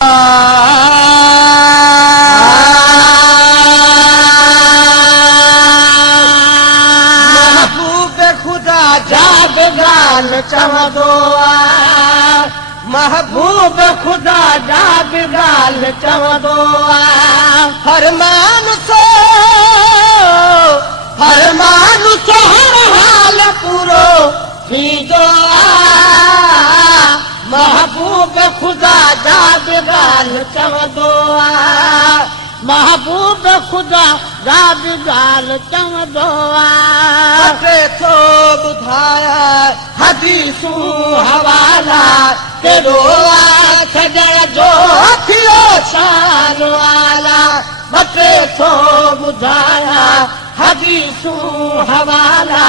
महबूब खुदा जाग गाल चवंदो आहे, महबूब खुदा जाग गाल चवंदो आहे। फरमान सो हर हाल पूरो थींदो आहे। महबूब खुदा जाग गाल चवंदो आहे, महबूब खुदा जाग गाल चवंदो आहे। थो ॿुधाया हदीसूं हवाला केॾो आहे छॾण जो थियो शान वाला। मथे थो ॿुधाया हदीसूं हवाला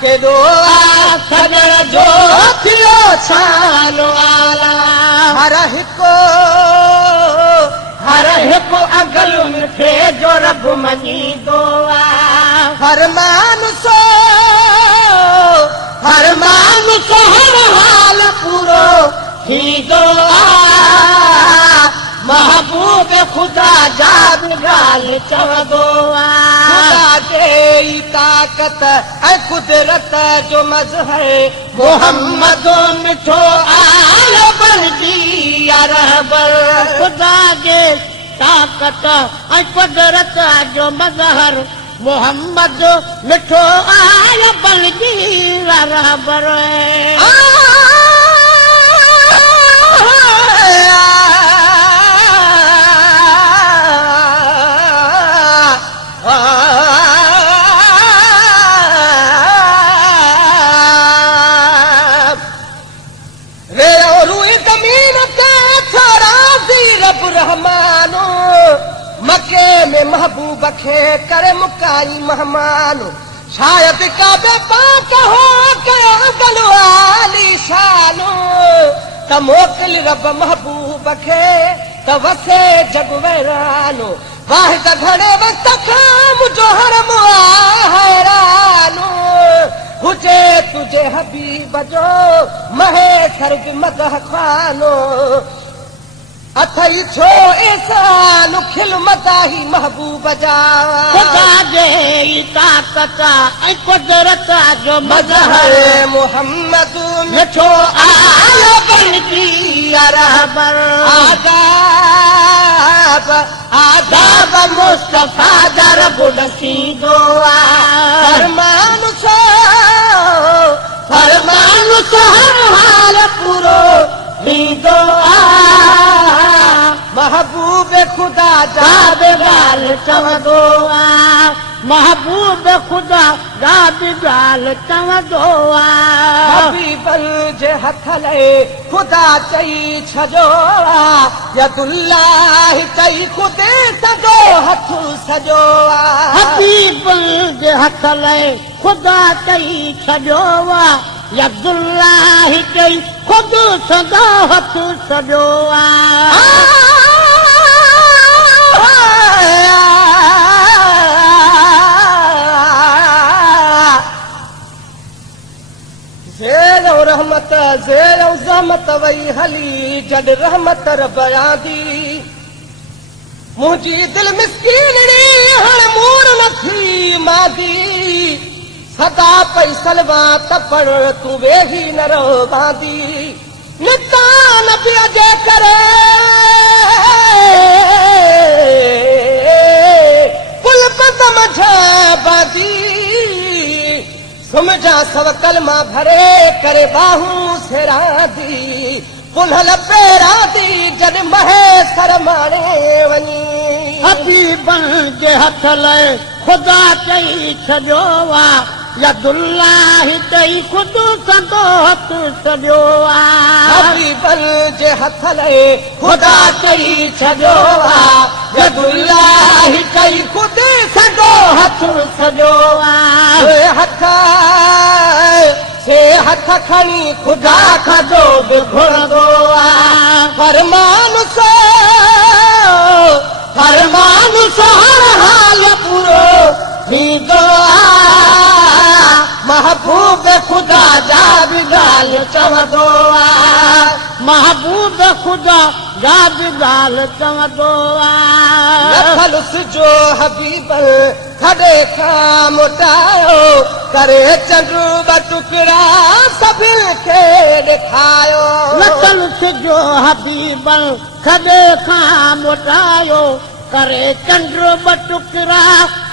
केॾो आहे छॾण जो थियो शान वाला। हर हिकु अगल मूंखे जो रब मञींदो आहे। हर मानुसो हर हाल पूरो थींदो आहे। महबूब खुदा जाग गाल चवंदो आहे। खुदा जे ताक़त ऐं कुदरत जो मज़हर मोहम्मद मिठो आयो बणजी रहबर। खुदा जे ताक़त ऐं कुदरत जो मज़हर मोहम्मद मिठो आयो बणजी रहबर। मके में महबूब खे करे मुकाई महमानो। शायद काबे पाक हो के आली शानो त मोकिल रब महबूब खे त वसे जग वैरानो। वाहिद घणे वक़्त खां मुंहिंजो हरम हैरानो। हुजे तुझे हबीब जो महे सर्ग मदह खानो। अथई छो एसान खिल मदाही महबूब जा। खुदा जे ताक़त ऐं कुदरत जो मज़हर मोहम्मद मिठो आयो बणजी रहबर। आदाब मुस्तफा जा रब ॾसींदो आहे। फरमान सो हर हाल पूरो थींदो आहे। महबूब खुदा जाग गाल चवंदो आहे, महबूब खुदा जाग गाल चवंदो आहे। हबीबन जे हथ लहे खुदा चई छॾो आहे, यदुल्लाह चई ख़ुदि सॼो हथ सॼो आहे। हबीबन जे हथ लहे खुदा चई छॾो आहे, यदुल्लाह चई ख़ुदि सॼो हथ सॼो आहे। रहमत ज़ेर ज़हमत वई हली जॾ रहमत रबया दी। मुंहिंजी दिल मिसकीनड़ी हाणे मूर नथी मादी। सदा पई सलवा त पर तूं वेही न रहो बांदी। निता नबीअ जे करे कुल कदम बांदी। सुमझा सब कलमा भरे करे बाहूं सेरादी। पुनल पेरा दी जॾ महे सर माणे वञी। हबीबन जे हथ लहे खुदा चई छॾियो आहे, यदुल्लाह चई ख़ुदि सॼो हथ सॼो आहे। हबीबन जे हथ लहे खुदा चई छॾियो आहे, यदुल्लाह चई ख़ुदि सॼो हथ सॼो आहे। हथ खणी खुदा खाधो बि घुरंदो आहे। फरमान सो हर हाल पूरो थींदो आहे। महबूब खुदा जा बि ॻाल्हि ॻाल्हि चवंदो आहे महबूब ख़ुदा जा बि ॻाल्हि चवंदो आहे लखलुस जो हबीब खॾे खां मोटायो करे चंड ॿ टुकड़ा सभिनि खे ॾेखारियो लखलुस जो हबीब खॾे खां मोटायो करे चंड ॿ टुकड़ा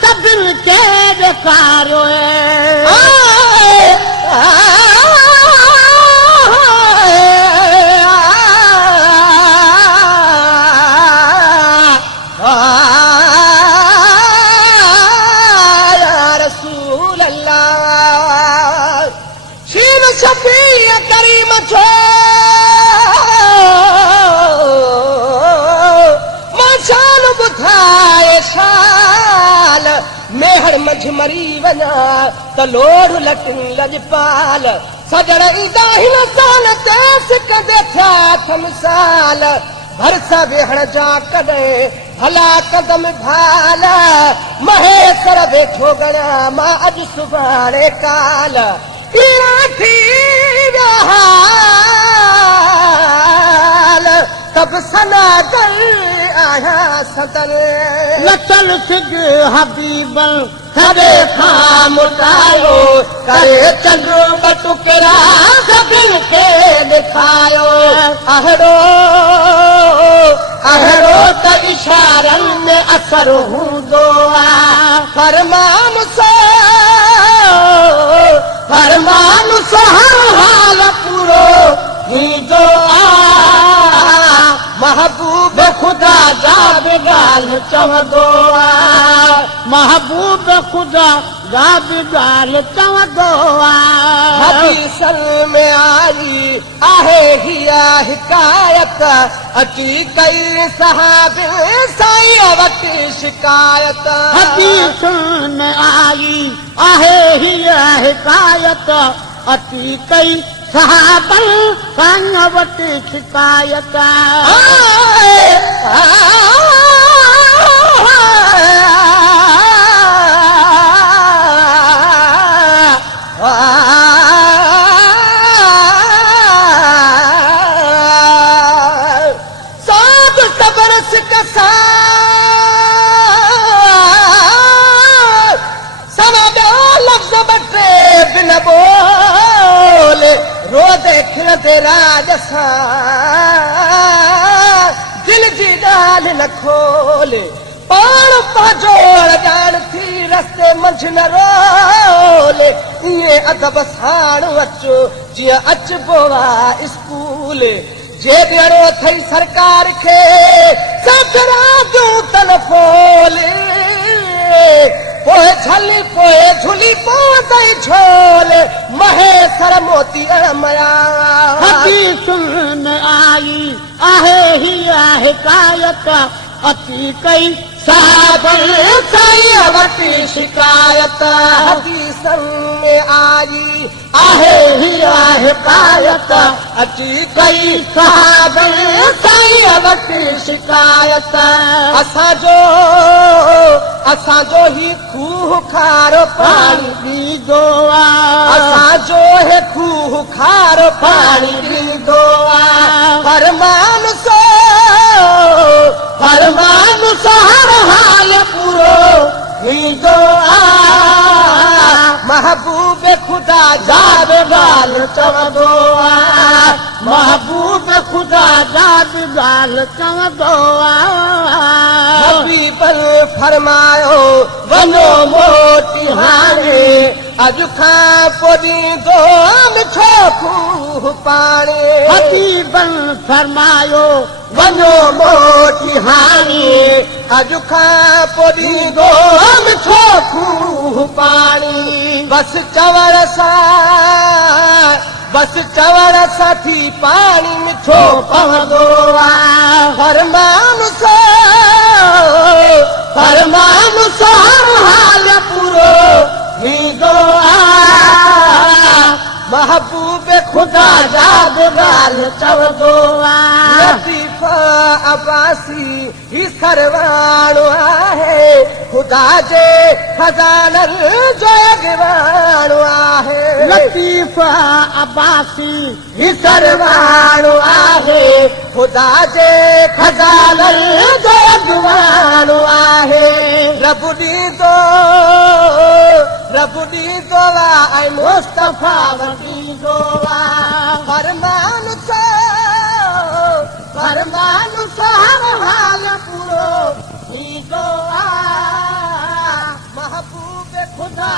सभिनि खे ॾेखारियो करीम छो माशान ॿुधाए शाल मेहर मंझि मरी वञा त लोढ़ लटूं लजपाल सजण ईंदा हिन साल ते सिकंदे थिया मिसाल भरसा वेहण जा कॾहिं भला कदम भाल महेश्वर वेठो गणा मां अॼु सुभाणे काल थी तब सना दल आया सदर लचल सिग हबीब खॾे खां मोटायो करे चंड ॿ टुकड़ा सभिनि खे ॾेखारियो अहिड़ो अहिड़ो त इशारनि में असर हूंदो आहे फरमान हर हाल पूरो थींदो आहे महबूब ख़ुदा जा बि ॻाल्हि चवंदो आहे महबूब ख़ुदा जा बि ॻाल्हि चवंदो आहे हदीसन में आई आहे हिया हिकायत अची कई सहाबे साईं वटि शिकायत हदीसन में आई आहे हिया हिकायत अची कई सहाबन साईं वटि शिकायत रो देखण ते राज सां दिल जी ॻाल्हि न खोले पाण पंहिंजो ॼाण थी रस्ते मंझि न रोले ईअं अदब साण अचो जीअं अचबो आहे स्कूल जे ॾियणो अथई सरकार खे तन फोले पोइ झली पोइ झुली पोइ झोल महेश्वर मोती अणमया हदीसुन में आई आहे हिया हिकायत अची कई साहिबन साईं वटि शिकायत हदीसन में आई आहे हिया हिकायत अची कई साहिबन साईं वटि शिकायत असांजो ही खूह खारो पाणी पींदो आहे असांजो हे खूह खारो पाणी पींदो आहे फरमान हर हाल पूरो थींदो आहे महबूब ख़ुदा जा बि ॻाल्हि चवंदो आहे महबूब ख़ुदा जा बि ॻाल्हि चवंदो आहे हबीब फरमायो वञो मोटी हाणे अॼु खां पोइ ॾींदो मिठो खूह पाणी हबीब फरमायो वञो मोटी हाणे अॼु खां पोइ ॾींदो मिठो खूह पाणी बस चवण सां थी पाणी मिठो पवंदो आहे फरमान हर हाल पूरो थींदो आहे महबूब ख़ुदा जा बि ॻाल्हि चवंदो आहे लतीफ़ अब्बासी ही सरवाणो आहे ख़ुदा जे खज़ानन जो अॻवाणो आहे लतीफ़ अब्बासी ही सरवाणो आहे ख़ुदा जे खज़ानन जो अॻवाणो आहे रब ॾींदो ऐं मुस्तफ़ा वॾींदो फरमान हर हाल पूरो थींदो महबूब ख़ुदा